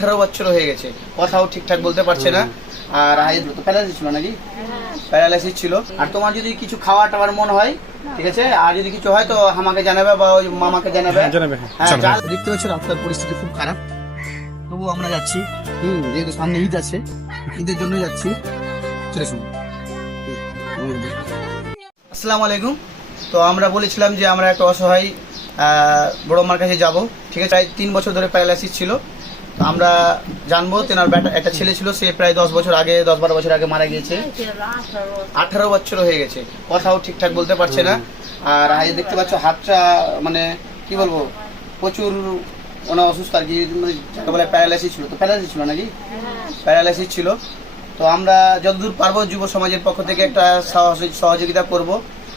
18 বছর হয়ে গেছে, কথাও ঠিকঠাক বলতে পারছে না। আর তো প্যারালাইসিস ছিল নাকি? প্যারালাইসিস ছিল। আর তোমার যদি কিছু খাওয়া টাওয়ার মন হয়, ঠিক আছে, আর যদি কিছু হয় তো আমাকে জানাবে বা ওই মামাকে জানাবে। হ্যাঁ, দেখতে পাচ্ছ রাস্তার পরিস্থিতি খুব খারাপ, তবু আমরা যাচ্ছি। যেহেতু সামনে ঈদ আছে, ঈদের জন্য যাচ্ছি। চলে শুনুন। আসসালামু আলাইকুম। তো আমরা বলেছিলাম যে আমরা একটা অসহায় বড় মার কাছে যাব, ঠিক আছে। প্রায় 3 বছর ধরে প্যারালাইসিস ছিল। তো আমরা জানবো তেনার একটা ছেলে ছিল, সে প্রায় 10-12 বছর আগে মারা গিয়েছে। 18 বছর হয়ে গেছে, কথাও ঠিকঠাক বলতে পারছে না। আর দেখতে পাচ্ছ হাতটা, মানে কি বলবো, প্রচুর অসুস্থ আর কি, যাকে বলে প্যারালাইসিস ছিল। তো প্যারালাইসিস ছিল নাকি? প্যারালাইসিস ছিল। তো আমরা যতদূর পারবো যুব সমাজের পক্ষ থেকে একটা সহযোগিতা করব।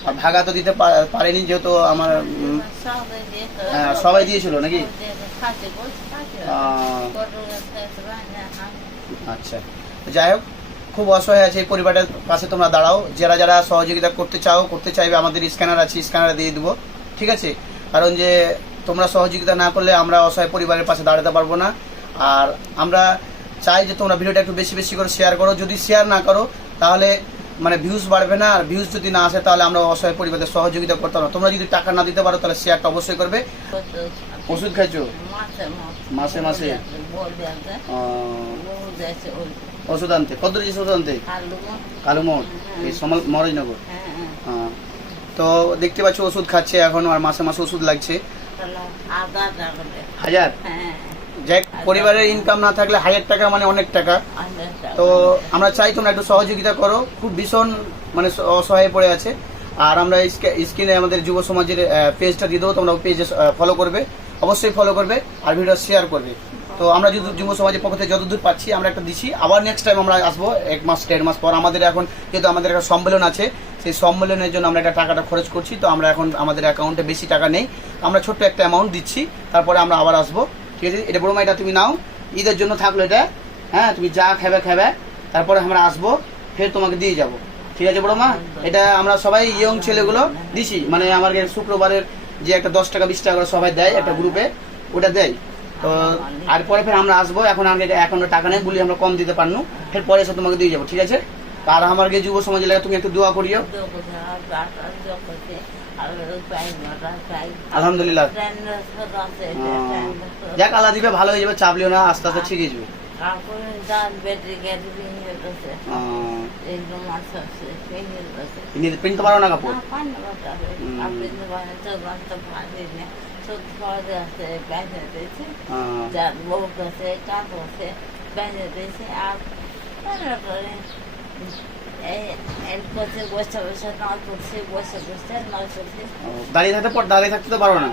আর ভাগা তো দিতে পারেনি, যেহেতু আমার সবাই দিয়েছিল নাকি? আচ্ছা, যাই হোক, খুব অসহায় আছে এই পরিবারের পাশে তোমরা দাঁড়াও। যারা যারা সহযোগিতা করতে চাইবে, আমাদের স্ক্যানার আছে, স্ক্যানার দিয়ে দেবো, ঠিক আছে। কারণ যে তোমরা সহযোগিতা না করলে আমরা অসহায় পরিবারের পাশে দাঁড়াতে পারবো না। আর আমরা চাই যে তোমরা ভিডিওটা একটু বেশি বেশি করে শেয়ার করো। যদি শেয়ার না করো তাহলে মানে ভিউজ বাড়বে না, আর ভিউজ যদি না আসে তাহলে আমরা অসহায় পরিবারের সহযোগিতা করতে পারবো। তোমরা যদি টাকা না দিতে পারো তাহলে শেয়ারটা অবশ্যই করবে। ওষুধ খাইছো মাসে মাসে? ওষুধ আনতে কত দিয়েছে? ওষুধ আনতে কালুমোড়, এই মহারাজনগর। তো দেখতে পাচ্ছ ওষুধ খাচ্ছে এখন, আর মাসে মাসে ওষুধ লাগছে 1000। যাই, পরিবারের ইনকাম না থাকলে 1000 টাকা মানে অনেক টাকা। তো আমরা চাই তোমরা একটু সহযোগিতা করো, খুব ভীষণ মানে অসহায় পড়ে আছে। আর আমরা স্ক্রিনে আমাদের যুব সমাজের পেজটা দিয়ে দেবো, তোমরা পেজে ফলো করবে, অবশ্যই ফলো করবে, আর ভিডিও শেয়ার করবে। তো আমরা যদি যুব সমাজের পক্ষ থেকে যতদূর পাচ্ছি আমরা একটা দিচ্ছি। আবার নেক্সট টাইম আমরা আসবো 1 মাস 1.5 মাস পর। আমাদের এখন যেহেতু আমাদের একটা সম্মেলন আছে, সেই সম্মেলনের জন্য আমরা একটা টাকাটা খরচ করছি। তো আমরা এখন আমাদের অ্যাকাউন্টে বেশি টাকা নেই, আমরা ছোট্ট একটা অ্যামাউন্ট দিচ্ছি, তারপরে আমরা আবার আসবো, ঠিক আছে। এটা বড় মা, এটা তুমি নাও, ঈদের জন্য থাকলো এটা। হ্যাঁ, তুমি যা খাবে, তারপরে আমরা আসবো, ফের তোমাকে দিয়ে যাব, ঠিক আছে বড় মা। এটা আমরা সবাই ইয়ং ছেলেগুলো দিছি, মানে আমাদের শুক্রবারের যে একটা 10 টাকা 20 টাকা করে সবাই দেয় একটা গ্রুপে, ওটা দেয়। তো আর পরে ফের আমরা আসবো, এখন অ্যাকাউন্টে টাকা নেই বলি আমরা কম দিতে পারবো, ফের পরে এসে তোমাকে দিয়ে যাবো, ঠিক আছে। আর আমার যুব সমাজের লাগে তুমি একটু দোয়া করিও। আলহামদুলিল্লাহ, যাক, আল্লাহ দিবে, ভালো হয়ে যাবে, চাপ লিও না, আস্তে আস্তে ঠিক হয়ে যাবে। পিনতে পারো না কাপড়? দাঁড়িয়ে থাকতে তো পারো না?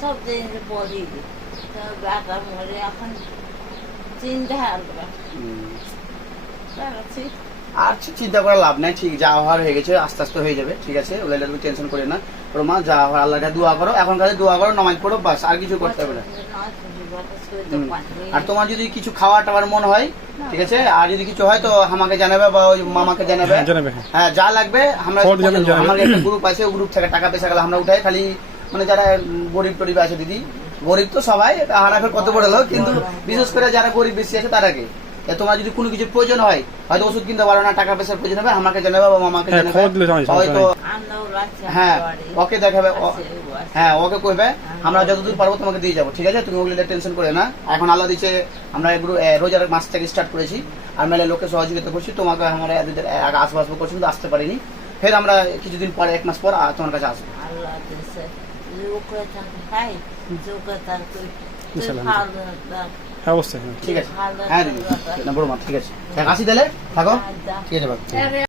সব দিন বলি বেটা মরে, এখন চিন্তা আর চিন্তা করার লাভ নাই, ঠিক যা হওয়ার হয়ে গেছে, আস্তে আস্তে হয়ে যাবে, ঠিক আছে। ওগুলো তুমি টেনশন করে না, ওর মা যা হওয়ার আল্লাহটা দোয়া করো, এখন কাছে দোয়া করো, নামাজ পড়ো, বাস, আর কিছু করতে হবে না। আর তোমার যদি কিছু খাওয়া টাওয়ার মন হয়, ঠিক আছে, আর যদি কিছু হয় তো আমাকে জানাবে বা ওই মামাকে জানাবে। হ্যাঁ, যা লাগবে আমরা, আমার একটা গ্রুপ আছে, ওই গ্রুপ থেকে টাকা পয়সা গেলে আমরা উঠাই। খালি মানে যারা গরিব টরিব আছে, দিদি গরিব তো সবাই, হারাফের কত বড় লোক, কিন্তু বিশেষ করে যারা গরিব বেশি আছে তারাকে। তোমার যদি কোনো কিছু প্রয়োজন হয়, হয়তো ওষুধ কিনতে পারো না, টাকা পয়সার প্রয়োজন হবে, আমাকে জানাবে বা মামাকে জানাবে, হয়তো হ্যাঁ ওকে দেখাবে, হ্যাঁ ওকে করবে, আমরা যতদূর পারবো তোমাকে দিয়ে যাবো, ঠিক আছে। তুমি ওগুলো টেনশন করে না। এখন আল্লাহ দিচ্ছে, আমরা রোজার মাস থেকে স্টার্ট করেছি, আর মেলে লোককে সহযোগিতা করছি। তোমাকে আমরা আসবো করছি, কিন্তু আসতে পারিনি। ফের আমরা কিছুদিন পরে 1 মাস পর তোমার কাছে আসবো। অবশ্যই, ঠিক আছে। হ্যাঁ দিদি, বড় মা, ঠিক আছে, আসি তাহলে, থাকো, ঠিক আছে।